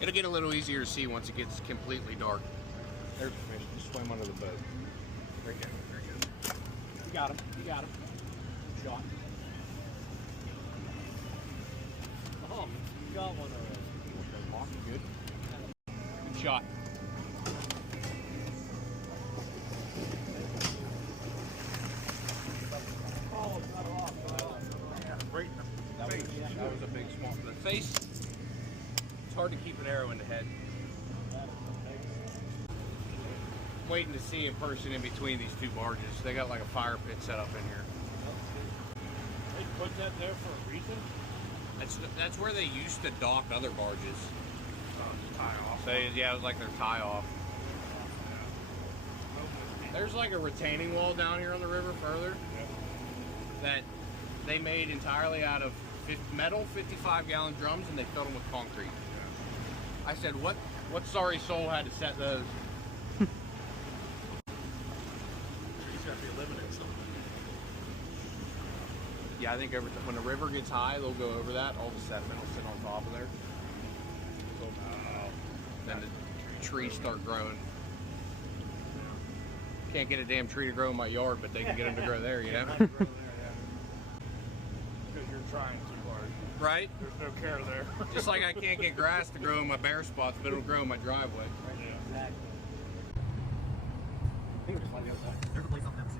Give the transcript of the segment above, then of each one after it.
It'll get a little easier to see once it gets completely dark. There's the fish. Just swim under the boat. Right there. Very good. You got him. You got him. Good shot. Oh, you got one already. Good. Good shot. Oh, it's not off. Right in the face. That was a big swamp. The face, it's hard to keep an arrow in the head. Waiting to see a person in between these two barges. They got like a fire pit set up in here. They put that there for a reason? That's where they used to dock other barges. Tie off. So yeah, it was like their tie off. There's like a retaining wall down here on the river further that they made entirely out of metal 55-gallon drums, and they filled them with concrete. I said, what sorry soul had to set those? He's got to be living in something. Yeah, I think when the river gets high, they'll go over that. All the sediment will sit on top of there. So, then the trees start growing. Can't get a damn tree to grow in my yard, but they can get them to grow there, you know? Because you're trying too hard. Right? There's no care there. Just like I can't get grass to grow in my bare spots, but it'll grow in my driveway. Yeah. Exactly. I think we're just flying the other side. There's a place up there too.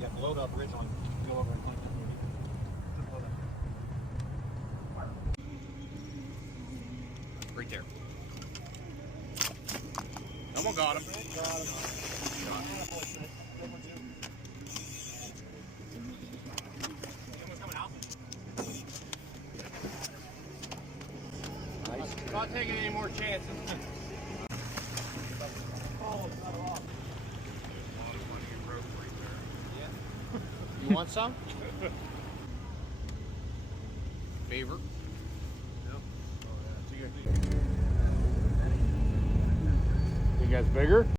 Yeah, below the bridge on. Go over and climb that maybe. Just below that. Right there. Someone got him. Nice. Not taking any more chances. Oh, it's not off. There's a lot of money in rope right there. You want some? Beaver. Yep. Oh, yeah. You guys bigger?